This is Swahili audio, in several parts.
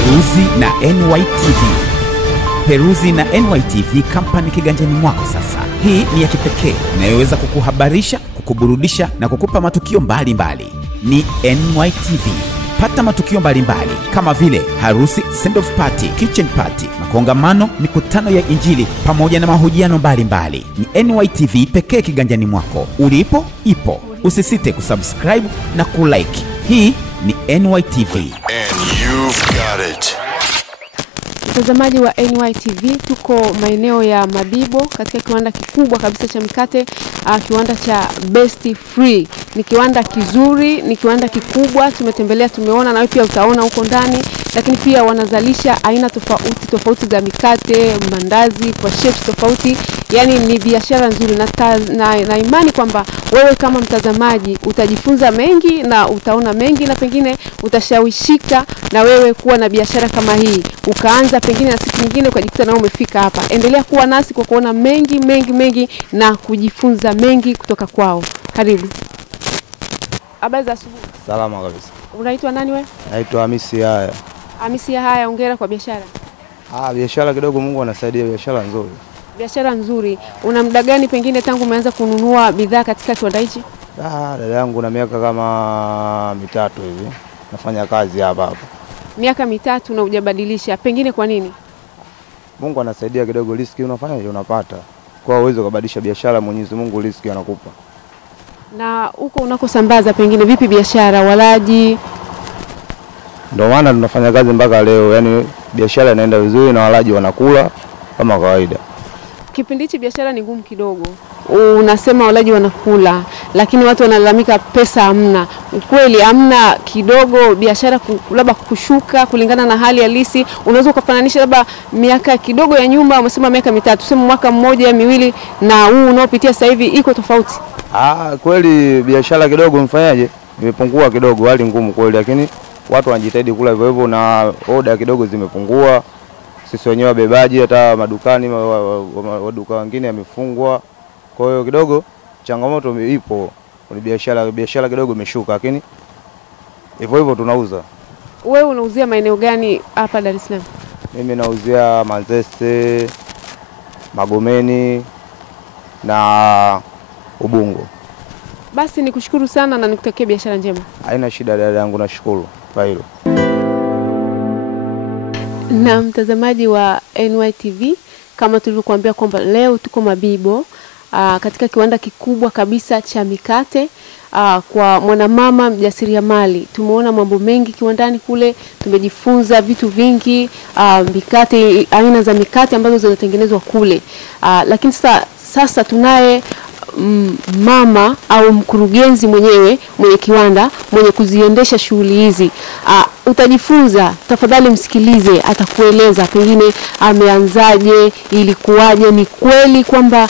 Peruzi na NYTV. Peruzi na NYTV Company kiganjani mwako sasa. Hii ni ya kipekee inayoweza kukuhabarisha, kukuburudisha na kukupa matukio mbalimbali. Ni NYTV. Pata matukio mbalimbali kama vile harusi, send off party, kitchen party, makongamano, mikutano ya injili pamoja na mahojiano mbalimbali. Ni NYTV pekee kiganjani mwako. Ulipo ipo. Usisite kusubscribe na kulike. Hii ni NYTV. And you've got it. Mtazamaji wa NYTV, tuko maeneo ya Mabibo katika kiwanda kikubwa kabisa cha mikate, kiwanda cha Best Free. Ni kiwanda kizuri, ni kiwanda kikubwa, tumetembelea, tumeona, na pia utaona huko ndani. Lakini pia wanazalisha aina tofauti za mikate, mandazi kwa shapes tofauti. Yani ni biashara nzuri, na imani kwamba wewe kama mtazamaji utajifunza mengi na utaona mengi, na pengine utashawishika na wewe kuwa na biashara kama hii. Ukaanza pengine na siku nyingine ukajikuta na umefika hapa. Endelea kuwa nasi kwa kuona mengi na kujifunza mengi kutoka kwao. Karibu. Habari za asubuhi. Salama kabisa. Unaitwa nani wewe? Naitwa Hamisi Haya. Hamisi Haya, hongera kwa biashara. Biashara kidogo Mungu anasaidia, biashara nzuri. Biashara nzuri. Una muda gani pengine tangu umeanza kununua bidhaa katika kiwanda hichi? Dada yangu na miaka kama 3 hivi nafanya kazi hapa. Miaka 3 na hujabadilisha. Pengine kwa nini? Mungu anasaidia kidogo, riziki unafanya unapata. Kwa uwezo kubadilisha biashara, Mwenyezi Mungu riziki anakupa. Na huko unakosambaza pengine vipi biashara, walaji? Ndio maana tunafanya kazi mpaka leo, yani biashara inaenda vizuri na walaji wanakula kama kawaida. Kipindi hichi biashara ni ngumu kidogo. Unasema walaji wanakula, lakini watu wanalalamika pesa hamna. Ukweli hamna kidogo, biashara labda kushuka kulingana na hali halisi. Unaweza kufananisha labda miaka kidogo ya nyuma, umesema miaka 3, tuseme mwaka 1 2 na huu unaopitia sasa hivi iko tofauti? Kweli biashara kidogo mfanyaje? Imepungua kidogo, hali ngumu kweli, lakini watu wanajitahidi kula hivyo hivyo na oda kidogo zimepungua. Sisi wenyewe wabebaji hata madukani waduka wengine yamefungwa. Kwa hiyo kidogo changamoto ipo. Ni biashara kidogo imeshuka, lakini hivyo hivyo tunauza. Wewe unauzia maeneo gani hapa Dar es Salaam? Mimi nauzia Manzese, Magomeni na Ubungo. Basi nikushukuru sana na nikutakia biashara njema. Haina shida dada yangu, nashukuru kwa hilo. Na mtazamaji wa NYTV, kama tulivyokuambia kwamba leo tuko Mabibo katika kiwanda kikubwa kabisa cha mikate kwa mwanamama mjasiriamali. Tumeona mambo mengi kiwandani kule, tumejifunza vitu vingi, mikate, aina za mikate ambazo zinatengenezwa kule. Lakini sasa tunaye mama au mkurugenzi mwenyewe mwenye kiwanda mwenye kuziendesha shughuli hizi. Utajifunza, tafadhali msikilize, atakueleza pengine ameanzaje, ilikuwaje, ni kweli kwamba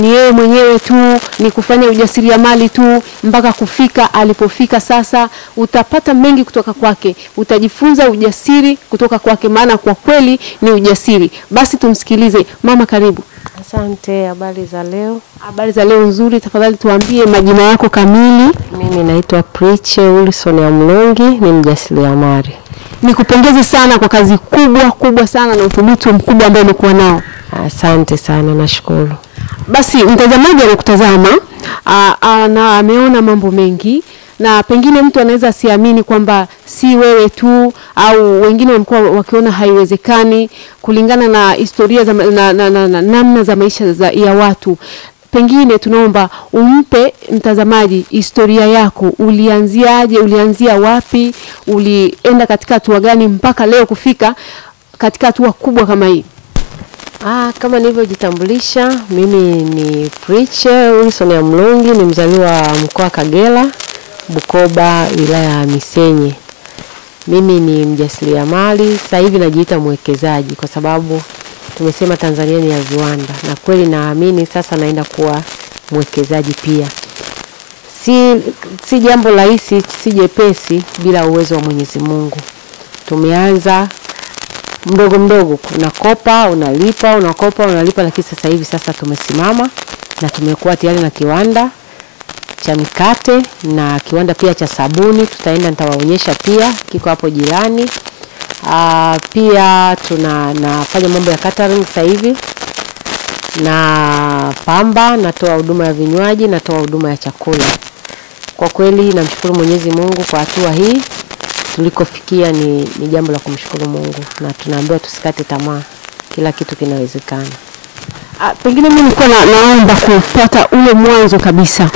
ni yeye mwenyewe tu, ni kufanya ujasiriamali tu mpaka kufika alipofika sasa. Utapata mengi kutoka kwake, utajifunza ujasiri kutoka kwake, maana kwa kweli ni ujasiri. Basi tumsikilize. Mama, karibu. Asante, habari za leo? Habari za leo nzuri. Tafadhali tuambie majina yako kamili. Mimi naitwa Priche Wilson ya Mlongi, ni mjasiriamali. Nikupongeze sana kwa kazi kubwa sana na uthubutu mkubwa ambao umekuwa nao. Asante sana, nashukuru. Basi mtazamaji anakutazama na ameona mambo mengi, na pengine mtu anaweza asiamini kwamba si wewe tu, au wengine wamekuwa wakiona haiwezekani kulingana na historia za namna za maisha ya watu. Pengine tunaomba umpe mtazamaji historia yako. Ulianziaje? Ulianzia wapi? Ulienda katika hatua gani mpaka leo kufika katika hatua kubwa kama hii? Kama nilivyojitambulisha, mimi ni Priche Wilson ya Mlongi, ni mzaliwa mkoa Kagera, Bukoba, wilaya ya Misenyi. Mimi ni mjasiriamali, sasa hivi najiita mwekezaji kwa sababu tumesema Tanzania ni ya viwanda, na kweli naamini sasa naenda kuwa mwekezaji pia. Si jambo rahisi, si jepesi bila uwezo wa Mwenyezi Mungu. Tumeanza mdogo, unakopa, unalipa, unakopa, unalipa, lakini sasa hivi tumesimama na tumekuwa tayari na kiwanda cha mikate na kiwanda pia cha sabuni. Tutaenda nitawaonyesha pia, kiko hapo jirani. Pia nafanya mambo ya catering sasa hivi. Na pamba, natoa huduma ya vinywaji, natoa huduma ya chakula. Kwa kweli namshukuru Mwenyezi Mungu kwa hatua hii. Tulikofikia ni jambo la kumshukuru Mungu, na tunaambiwa tusikate tamaa. Kila kitu kinawezekana. Pengine mimi nilikuwa naomba kupata ule mwanzo kabisa.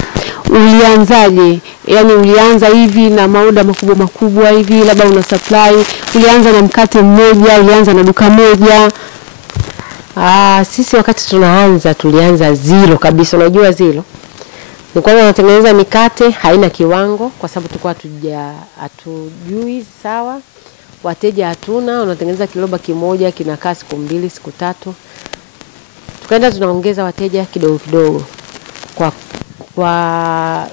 Ulianzaje? Yaani ulianza hivi na maoda makubwa hivi, labda una supply, ulianza na mkate mmoja, ulianza na duka moja? Sisi wakati tunaanza tulianza zero kabisa. Unajua zero? Ni kwanza tunatengeneza mikate haina kiwango kwa sababu tulikuwa hatujui sawa. Wateja hatuna, unatengeneza kiloba kimoja kinakaa siku 2 siku 3. Tukaenda tunaongeza wateja kidogo. Kwa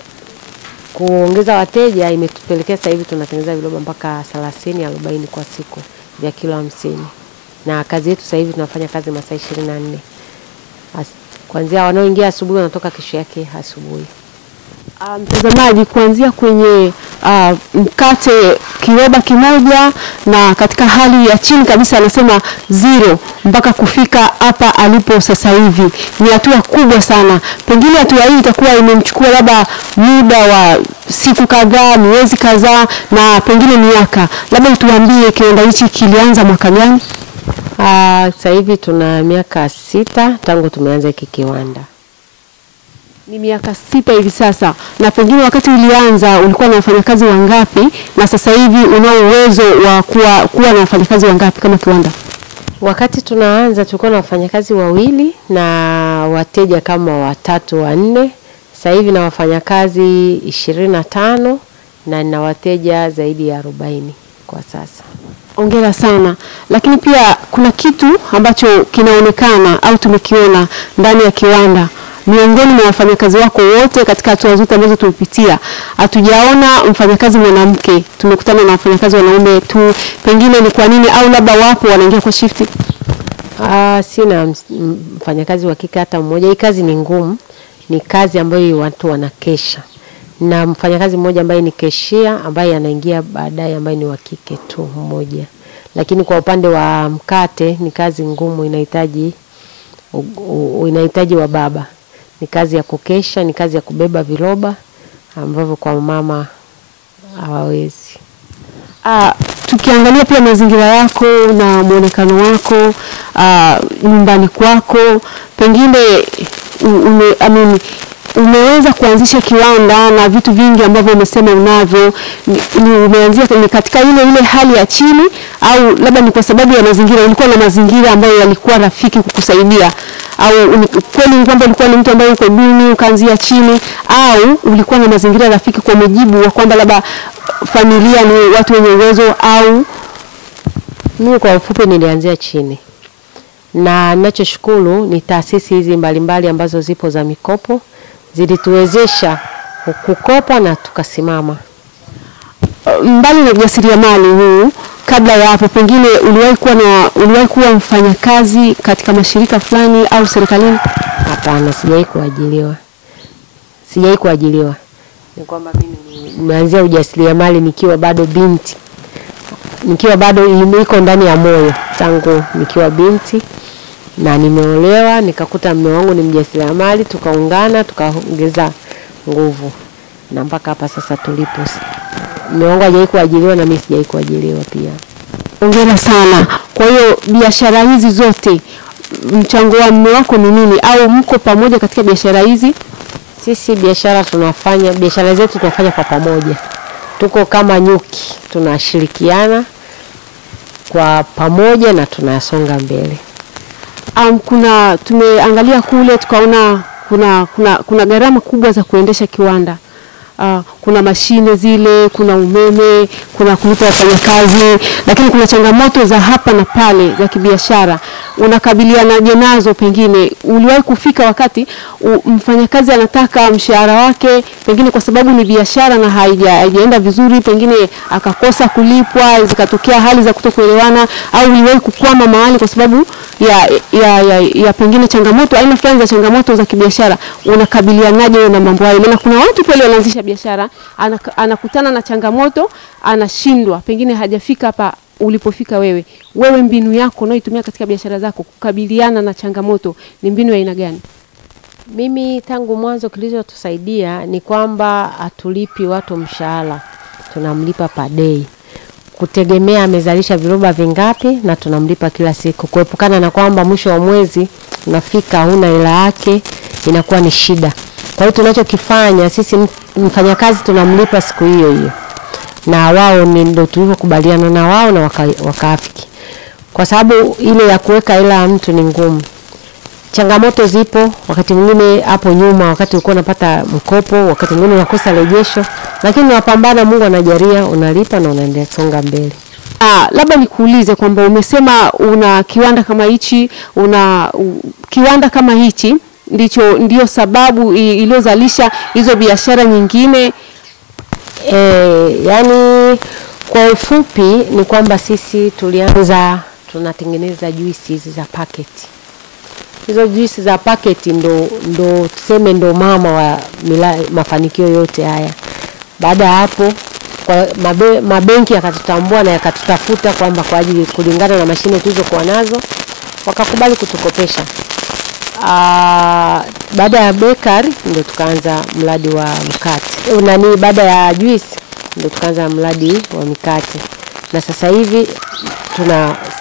kuongeza wateja imetupelekea sasa hivi tunatengeneza viloba mpaka 30-40 kwa siku vya kilo 50. Na kazi yetu sasa hivi tunafanya kazi masaa 24. Kuanzia wanaoingia asubuhi wanatoka kesho yake asubuhi. Mtazamaji, kuanzia kwenye mkate kiloba kimoja na katika hali ya chini kabisa anasema zero mpaka kufika hapa alipo sasa hivi ni hatua kubwa sana. Pengine hatua hii itakuwa imemchukua labda muda wa siku kadhaa, miezi kadhaa na pengine miaka. Labda tuambie kiwanda hichi kilianza mwaka gani? Sasa hivi tuna miaka 6 tangu tumeanza hiki kiwanda. Ni miaka 6 hivi sasa. Na pengine wakati ulianza ulikuwa na wafanyakazi wangapi, na sasa hivi una uwezo wa kuwa na wafanyakazi wangapi kama kiwanda? Wakati tunaanza tulikuwa na wafanyakazi 2 na wateja kama 3-4. Sasa hivi na wafanyakazi 25 na nina wateja zaidi ya 40 kwa sasa. Hongera sana. Lakini pia kuna kitu ambacho kinaonekana au tumekiona ndani ya kiwanda. Miongoni mwa wafanyakazi wako wote katika hatua zote ambazo tumepitia, hatujaona mfanyakazi mwanamke. Tumekutana na wafanyakazi wanaume tu. Pengine ni kwa nini, au labda wapo wanaingia kwa shifti? Sina mfanyakazi wa kike hata mmoja. Hii kazi ni ngumu. Ni kazi ambayo watu wanakesha. Na mfanyakazi mmoja ambaye ni keshia ambaye anaingia baadaye ambaye ni wa kike tu mmoja. Lakini kwa upande wa mkate ni kazi ngumu, inahitaji wa baba. Ni kazi ya kukesha, ni kazi ya kubeba viroba ambavyo kwa mama hawawezi. Tukiangalia pia mazingira yako na muonekano wako nyumbani kwako, pengine umeweza kuanzisha kiwanda na vitu vingi ambavyo umesema unavyo, umeanzia katika ile hali ya chini, au labda ni kwa sababu ya mazingira, ulikuwa na mazingira ambayo yalikuwa rafiki kukusaidia, au kweli kwamba ulikuwa ni mtu ambaye uko duni ukaanzia chini, au ulikuwa na mazingira rafiki kwa mujibu wa kwamba labda familia ni watu wenye uwezo? Au mimi kwa ufupi nilianzia chini. Na ninachoshukuru ni taasisi hizi mbalimbali ambazo zipo za mikopo zilituwezesha kukopa na tukasimama. Mbali na ujasiriamali huu, kabla ya hapo pengine uliwahi kuwa mfanyakazi katika mashirika fulani au serikalini? Hapana, sijawahi kuajiliwa. Ni kwamba mimi nimeanzia ujasiriamali nikiwa bado binti. Nikiwa bado iko ndani ya moyo tangu nikiwa binti, na nimeolewa nikakuta mume wangu ni mjasiriamali, tukaungana tukaongeza nguvu na mpaka hapa sasa tulipo. Mume wangu hajawahi kuajiliwa na mimi sijawahi kuajiliwa pia. Hongera sana. Kwa hiyo biashara hizi zote, mchango wa mume wako ni nini, au mko pamoja katika biashara hizi? Sisi biashara zetu tunafanya kwa pamoja. Tuko kama nyuki, tunashirikiana kwa pamoja na tunasonga mbele. Tumeangalia kule tukaona kuna gharama kubwa za kuendesha kiwanda. Kuna mashine zile, kuna umeme, kuna kulipa wafanyakazi, lakini kuna changamoto za hapa na pale za kibiashara. Unakabiliana nazo? Pengine uliwahi kufika wakati mfanyakazi anataka mshahara wake, pengine kwa sababu ni biashara na haijaenda vizuri, pengine akakosa kulipwa, zikatokea hali za kutokuelewana, au uliwahi kukwama mahali kwa sababu ya pengine changamoto, aina fulani za changamoto za kibiashara? Unakabilianaje na mambo hayo? Maana kuna watu pale wanaanzisha biashara, anakutana na changamoto, anashindwa, pengine hajafika hapa ulipofika wewe mbinu yako unayoitumia katika biashara zako kukabiliana na changamoto ni mbinu ya aina gani? Mimi tangu mwanzo kilichotusaidia ni kwamba hatulipi watu mshahara. Tunamlipa per day. Kutegemea amezalisha viroba vingapi na tunamlipa kila siku. Kuepukana na kwamba mwisho wa mwezi unafika huna hela yake, inakuwa ni shida. Kwa hiyo tunachokifanya sisi, mfanyakazi tunamlipa siku hiyo hiyo. Na wao ndio tulivyokubaliana na wao na wakaafiki. Kwa sababu ile ya kuweka hela ya mtu ni ngumu. Changamoto zipo, wakati mwingine hapo nyuma, wakati ulikuwa unapata mkopo, wakati mwingine unakosa rejesho, lakini unapambana, Mungu anajalia, unalipa na unaendelea songa mbele. Labda nikuulize kwamba umesema una kiwanda kama hichi, kiwanda kama hichi ndio sababu iliyozalisha hizo biashara nyingine? Yani kwa ufupi ni kwamba sisi tulianza tunatengeneza juisi hizi za paketi. Hizo juisi za paketi ndo tuseme ndo mama wa mafanikio yote haya. Baada ya hapo kwa mabenki yakatutambua na yakatutafuta kwamba kwa ajili kulingana na mashine tulizokuwa nazo wakakubali kutukopesha. Baada ya bakery ndio tukaanza mradi wa mkate. Baada ya juice ndio tukaanza mradi wa mikate. Na sasa hivi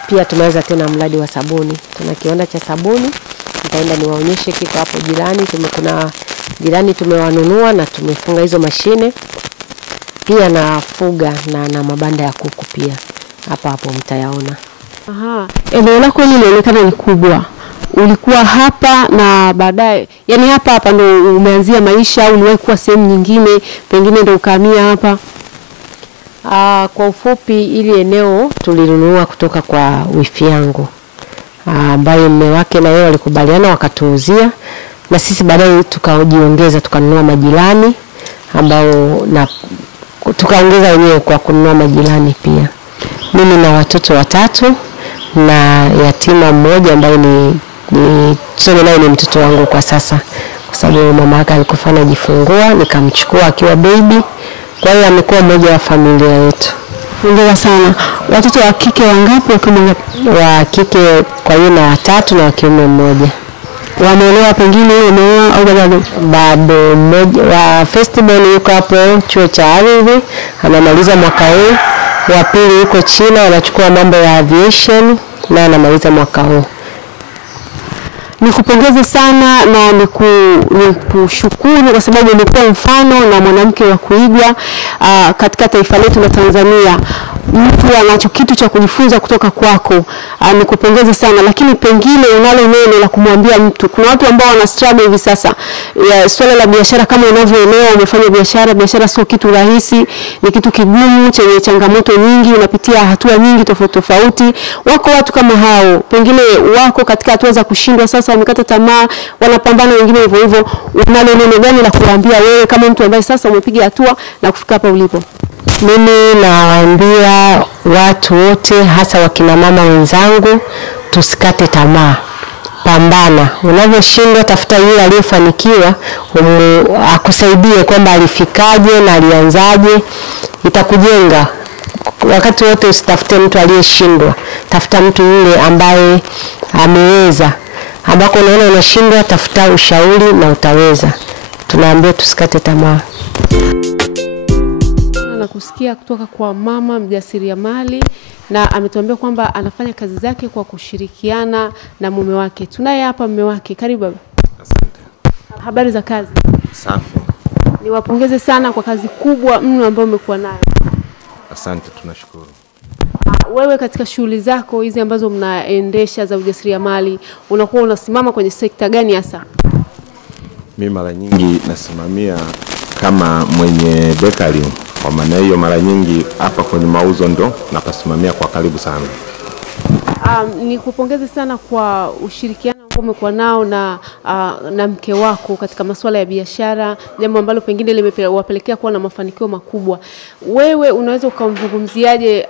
pia tumeanza tena mradi wa sabuni. Tuna kiwanda cha sabuni. Nitaenda niwaonyeshe kiko hapo jirani. Kuna jirani tumewanunua na tumefunga hizo mashine. Pia nafuga na mabanda ya kuku pia. Hapo mtayaona. Eneo lako hili linaonekana ni kubwa. Ulikuwa hapa na baadaye, yani hapa ndo umeanzia maisha au uliwahi kuwa sehemu nyingine pengine ndo ukahamia hapa? Kwa ufupi ili eneo tulinunua kutoka kwa wifi yangu. Ambaye mume wake na yeye walikubaliana wakatuuzia, na sisi baadaye tukajiongeza tukanunua majirani ambao tukaongeza wenyewe kwa kununua majirani pia. Mimi na watoto 3 na yatima mmoja ambaye tuseme naye ni mtoto wangu kwa sasa, kwa sababu mama yake alikufa anajifungua, nikamchukua akiwa baby. Kwa hiyo amekuwa mmoja wa familia yetu. Hongera sana. Watoto wa kike wangapi? Wa kike kwa hiyo na 3 na wa kiume 1. Wameolewa pengine wameoa au bado? Bado mmoja wa festival yuko hapo chuo cha ardhi anamaliza mwaka huu. Wa pili yuko China anachukua mambo ya aviation na anamaliza mwaka huu. Nikupongeze sana na nikushukuru kwa sababu umekuwa mfano na mwanamke wa kuigwa katika taifa letu la Tanzania. Mtu anacho kitu cha kujifunza kutoka kwako. Nikupongeze sana, lakini pengine unalo neno la kumwambia mtu. Kuna watu ambao wana struggle hivi sasa. Swala la biashara kama unavyoelewa, umefanya biashara sio kitu rahisi, ni kitu kigumu chenye changamoto nyingi, unapitia hatua nyingi tofauti. Wako watu kama hao, pengine wako katika hatua za kushindwa sasa, wamekata tamaa, wanapambana wengine hivyo. Unalo neno gani la kuambia wewe kama mtu ambaye sasa umepiga hatua na kufika hapa ulipo? Mimi nawaambia watu wote, hasa wakina mama wenzangu, tusikate tamaa. Pambana. Unavyoshindwa tafuta yule aliyefanikiwa akusaidie kwamba alifikaje na alianzaje, itakujenga. Wakati wote usitafute mtu aliyeshindwa, tafuta mtu yule ambaye ameweza. Ambako unaona unashindwa, tafuta ushauri na utaweza. Tunaambia tusikate tamaa. Na kusikia kutoka kwa mama mjasiriamali, na ametuambia kwamba anafanya kazi zake kwa kushirikiana na mume wake. Tunaye hapa mume wake. Karibu baba. Asante. Habari za kazi? Safi. Niwapongeze sana kwa kazi kubwa mno ambayo umekuwa nayo. Asante, tunashukuru. Wewe katika shughuli zako hizi ambazo mnaendesha za ujasiriamali, unakuwa unasimama kwenye sekta gani hasa? Mimi mara nyingi nasimamia kama mwenye bakery. Kwa maana hiyo mara nyingi hapa kwenye mauzo ndo napasimamia kwa karibu sana. Nikupongeze sana kwa ushirikiano ambao umekuwa nao na mke wako katika masuala ya biashara, jambo ambalo pengine limewapelekea kuwa na mafanikio makubwa. Wewe unaweza ukamzungumziaje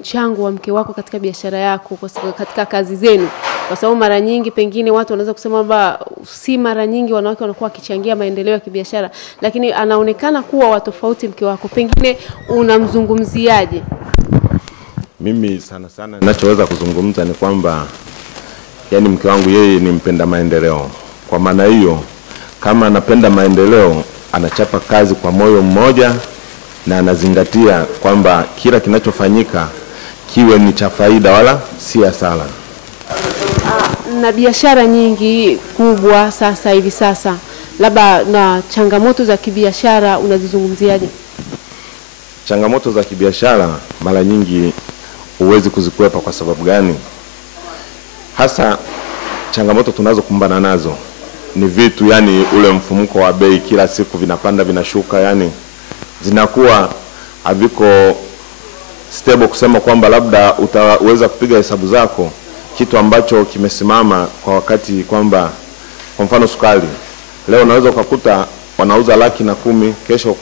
mchango wa mke wako katika biashara yako, katika kazi zenu? Kwa sababu mara nyingi pengine watu wanaweza kusema kwamba si mara nyingi wanawake wanakuwa wakichangia maendeleo ya kibiashara, lakini anaonekana kuwa wa tofauti mke wako. Pengine unamzungumziaje? Mimi sana ninachoweza kuzungumza ni kwamba yani mke wangu yeye ni mpenda maendeleo. Kwa maana hiyo kama anapenda maendeleo anachapa kazi kwa moyo mmoja na anazingatia kwamba kila kinachofanyika kiwe ni cha faida wala si hasara. Na biashara nyingi kubwa sasa hivi labda na changamoto za kibiashara unazizungumziaje? Changamoto za kibiashara mara nyingi huwezi kuzikwepa. Kwa sababu gani? Hasa changamoto tunazokumbana nazo ni vitu, yani ule mfumuko wa bei kila siku vinapanda vinashuka, yani zinakuwa haviko stable kusema kwamba labda utaweza kupiga hesabu zako kitu ambacho kimesimama kwa wakati, kwamba kwa mfano sukari leo unaweza ukakuta wanauza 110,000, kesho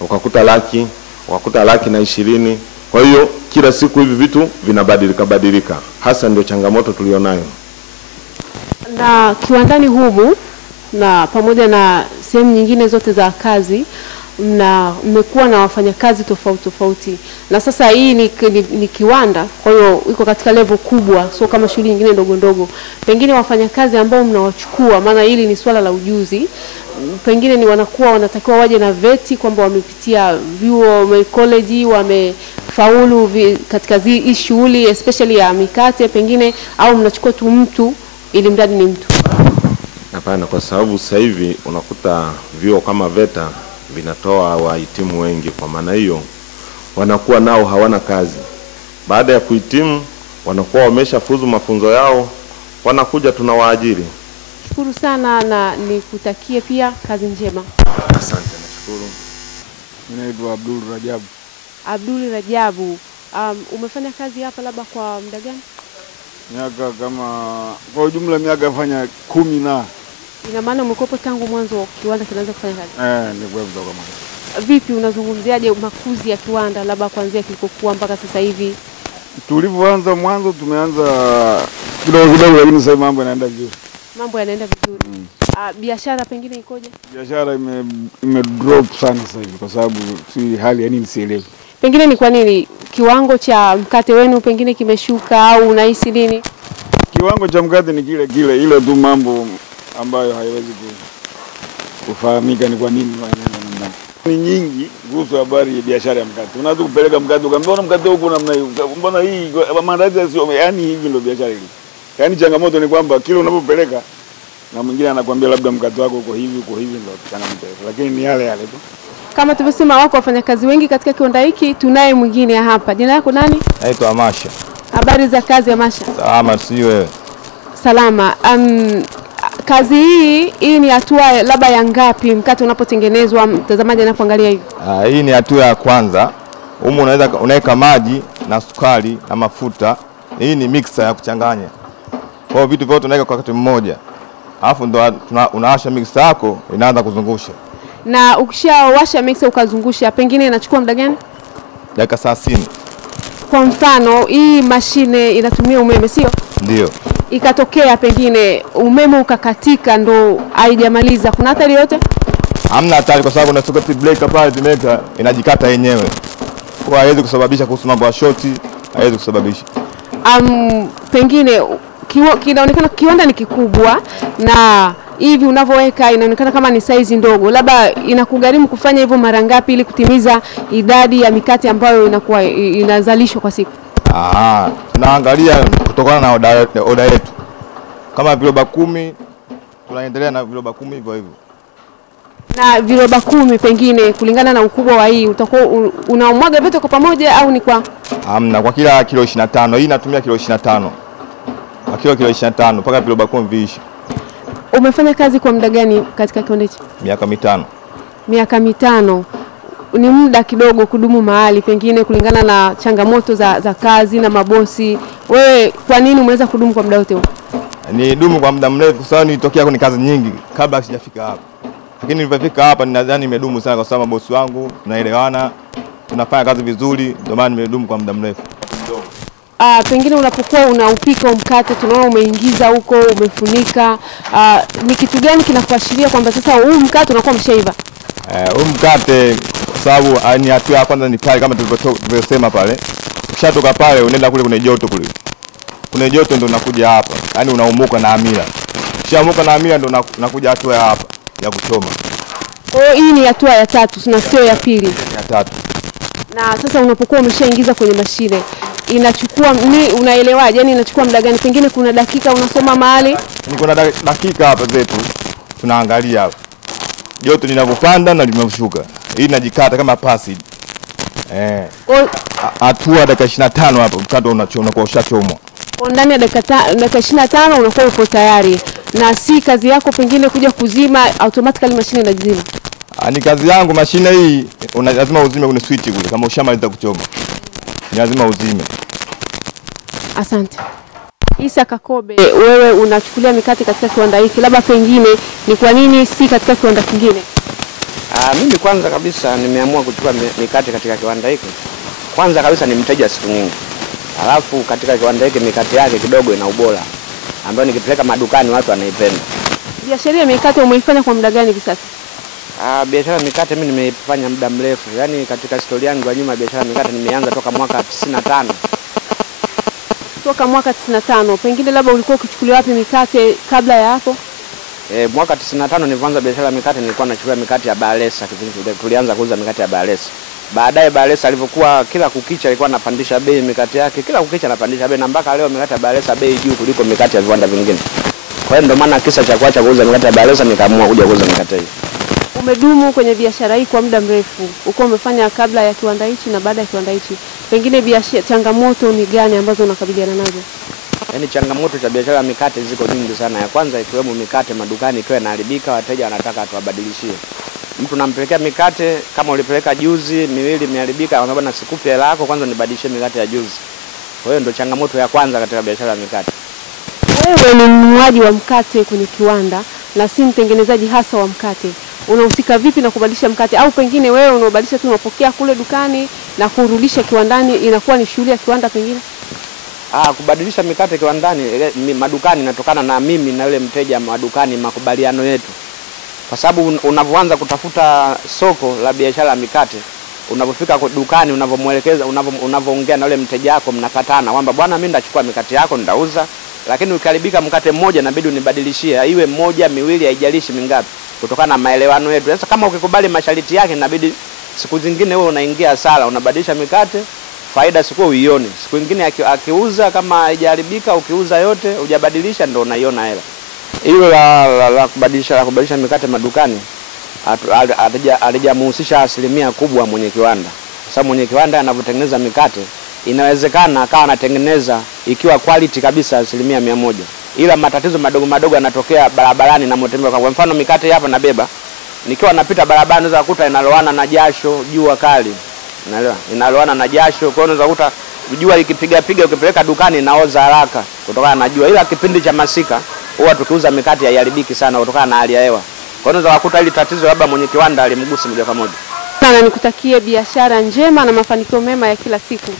ukakuta laki, ukakuta 120,000. Kwa hiyo kila siku hivi vitu vinabadilika. Hasa ndio changamoto tulionayo. Na kiwandani humu na pamoja na sehemu nyingine zote za kazi na mmekuwa na wafanyakazi tofauti, na sasa hii ni kiwanda, kwa hiyo iko katika level kubwa, sio kama shughuli nyingine ndogo. Pengine wafanyakazi ambao mnawachukua, maana hili ni swala la ujuzi, pengine ni wanatakiwa waje na veti kwamba wamepitia vyuo college, wamefaulu katika hii shughuli especially ya mikate pengine, au mnachukua tu mtu ili mradi ni mtu? Hapana, kwa sababu sasa hivi unakuta vyuo kama VETA vinatoa wahitimu wengi. Kwa maana hiyo wanakuwa nao hawana kazi. Baada ya kuhitimu wanakuwa wameshafuzu mafunzo yao, wanakuja tunawaajiri. Shukuru sana na nikutakie pia kazi njema. Asante, nashukuru. Mimi naitwa Abdul Rajabu. Abdul Rajabu, umefanya kazi hapa labda kwa muda gani? Miaka kama kwa ujumla miaka fanya 10 na. Ina maana umekuwa tangu mwanzo kiwanda kinaanza kufanya kazi? Ni kwa kutoka mwanzo. Vipi unazungumziaje makuzi ya kiwanda labda kuanzia kilikokuwa mpaka sasa hivi? Tulipoanza mwanzo tumeanza kidogo lakini sasa mambo yanaenda vizuri. Mambo yanaenda vizuri. Biashara pengine ikoje? Biashara ime drop sana sasa hivi kwa sababu si hali ya nini sielewi. Pengine ni kwa nini kiwango cha mkate wenu pengine kimeshuka au unahisi nini? Kiwango cha mkate ni kile ile tu, mambo ambayo haiwezi kufahamika ni kwa nini wanaenda namna. Ni nyingi kuhusu habari ya biashara ya mkate. Unaweza kupeleka mkate ukamwona mkate huko namna hiyo. Mbona hii maandazi sio, yani hivi ndio biashara hii. Yani changamoto ni kwamba kile unapopeleka na mwingine anakuambia labda mkate wako uko hivi ndio changamoto. Lakini ni yale tu. Kama tulivyosema wako wafanyakazi wengi katika kiwanda hiki, tunaye mwingine hapa. Jina lako nani? Naitwa Amasha. Habari za kazi Amasha? Salama, si wewe? Salama. Kazi hii ni hatua labda ya ngapi mkate unapotengenezwa, mtazamaji anapoangalia hivi? Hii ni hatua ya kwanza. Humu unaweka maji na sukari na mafuta. Hii ni mixer ya kuchanganya. Kwa hiyo vitu vyote unaweka kwa wakati mmoja. Alafu ndo unawasha mixer yako inaanza kuzungusha. Na ukishawasha mixer ukazungusha pengine inachukua muda gani? Dakika 30. Kwa mfano hii mashine inatumia umeme, sio? Ndio. Ikatokea pengine umeme ukakatika ndo haijamaliza, kuna hatari yote? Hamna hatari kwa sababu unatoka breaker pale tumeka inajikata yenyewe. Kwa haiwezi kusababisha kuhusu mambo ya short, haiwezi kusababisha. Pengine kinaonekana kiwanda ni kikubwa na hivi unavyoweka inaonekana kama ni size ndogo. Labda inakugharimu kufanya hivyo mara ngapi ili kutimiza idadi ya mikate ambayo inakuwa inazalishwa kwa siku? Tunaangalia kutokana na oda yetu. Kama viroba 10 tunaendelea na viroba 10 hivyo hivyo. Na viroba 10 pengine kulingana na ukubwa wa hii utakuwa unamwaga vitu kwa pamoja au ni kwa? Kwa kila kilo 25. Hii inatumia kilo 25. Kwa kilo 25 mpaka viroba 10 viishi. Umefanya kazi kwa muda gani katika kiwanda hichi? Miaka 5. Miaka 5. Ni muda kidogo kudumu mahali pengine kulingana na changamoto za kazi na mabosi. Wewe kwa nini umeweza kudumu kwa muda wote huo? Ni dumu kwa muda mrefu sababu nilitokea kwenye kazi nyingi kabla sijafika hapa. Lakini nilipofika hapa ninadhani nimedumu sana kwa sababu mabosi wangu tunaelewana, tunafanya kazi vizuri, ndio maana nimedumu kwa muda mrefu. Pengine unapokuwa unaupika mkate tunaona umeingiza huko, umefunika, ni kitu gani kinakuashiria kwamba sasa huu mkate unakuwa umeshaiva? Huu mkate kwa sababu ni hatua ya kwanza ni pale kama tulivyosema pale. ukishatoka pale unaenda kule kwenye joto kule. Kwenye joto ndo unakuja hapa. Yaani unaumuka na hamira. Ukishaumuka na hamira ndo unakuja hatua ya hapa ya kuchoma. Hii ni hatua ya 3 na sio ya pili. Ya 3. Na sasa unapokuwa umeshaingiza kwenye mashine, inachukua unaelewaje? Yaani inachukua muda gani? Pengine kuna dakika unasoma mahali? Kuna dakika hapa zetu. Tunaangalia hapa. Joto linavyopanda na linavyoshuka. Hii inajikata kama pasi. Hatua dakika 25 hapo mkate unakuwa ushachomwa. Ndani ya dakika 25 unakuwa uko tayari. Na si kazi yako pengine kuja kuzima, automatically mashine inajizima. Ni kazi yangu. Mashine hii lazima uzime kwenye switch kule kama ushamaliza kuchoma. Ni lazima uzime. Asante. Isa Kakobe, wewe unachukulia mikate katika kiwanda hiki, labda pengine ni kwa nini si katika kiwanda kingine? Mimi kwanza kabisa nimeamua kuchukua mikate katika kiwanda hiki. Kwanza kabisa ni mteja siku nyingi. Alafu katika kiwanda hiki mikate yake kidogo ina ubora, ambayo nikipeleka madukani watu wanaipenda. Biashara ya mikate umeifanya kwa muda gani hivi sasa? Biashara ya mikate mimi nimeifanya muda mrefu. Yaani katika historia yangu ya nyuma biashara ya mikate nimeanza toka mwaka 95. Toka mwaka 95. Pengine labda ulikuwa ukichukulia wapi mikate kabla ya hapo? Mwaka 95 nilianza biashara ya mikate, nilikuwa nachukua mikate ya Balesa. Tulianza kuuza mikate ya Balesa. Baadaye Balesa alivyokuwa kila kukicha alikuwa anapandisha bei mikate yake. Kila kukicha anapandisha bei na mpaka leo mikate ya Balesa bei juu kuliko mikate ya viwanda vingine. Kwa hiyo ndio maana kisa cha kuacha kuuza mikate ya Balesa nikaamua kuja kuuza mikate hii. Umedumu kwenye biashara hii kwa muda mrefu. Uko umefanya kabla ya kiwanda hichi na baada ya kiwanda hichi. Pengine biashara changamoto ni gani ambazo unakabiliana nazo? Yaani changamoto za biashara ya mikate ziko nyingi sana. Ya kwanza ikiwemo mikate madukani ikiwa inaharibika, wateja wanataka tuwabadilishie. Mtu nampelekea mikate kama ulipeleka juzi miwili imeharibika, anaomba na sikupi hela yako, kwanza nibadilishie mikate ya juzi. Kwa hiyo ndio changamoto ya kwanza katika biashara ya mikate. Wewe ni mnunuaji wa mkate kwenye kiwanda na si mtengenezaji hasa wa mkate. Unahusika vipi na kubadilisha mkate, au pengine wewe unabadilisha tu unapokea kule dukani na kurudisha kiwandani, inakuwa ni shughuli ya kiwanda pengine? Kubadilisha mikate kiwandani madukani inatokana na mimi na yule mteja madukani, makubaliano yetu. Kwa sababu unapoanza kutafuta soko la biashara ya mikate, unapofika dukani unavomuelekeza, unavoongea na yule mteja wako, mnapatana kwamba bwana mimi ndachukua mikate yako ndauza, lakini ukiharibika mkate mmoja inabidi unibadilishie, iwe mmoja miwili haijalishi mingapi, kutokana na maelewano yetu. Sasa kama ukikubali masharti yake inabidi siku zingine wewe unaingia sala, unabadilisha mikate, faida siku uione. Siku nyingine akiuza kama haijaharibika, ukiuza yote hujabadilisha ndio unaiona hela. Hilo la kubadilisha mikate madukani alijamhusisha asilimia kubwa mwenye kiwanda. Sababu mwenye kiwanda anapotengeneza mikate inawezekana akawa anatengeneza ikiwa quality kabisa 100%. Ila matatizo madogo madogo yanatokea barabarani na mtembea. Kwa mfano mikate hapa nabeba, nikiwa napita barabarani naweza kukuta inaloana na jasho, jua kali. Unaelewa? Inaloana na jasho, kwa hiyo unaweza kukuta jua likipiga ukipeleka dukani inaoza haraka kutokana na jua. Ila kipindi cha masika huwa tukiuza mikate haiharibiki sana kutokana na hali ya hewa. Kwa hiyo unaweza kukuta ile tatizo labda mwenye kiwanda alimgusa moja kwa moja. Sana nikutakie biashara njema na mafanikio mema ya kila siku.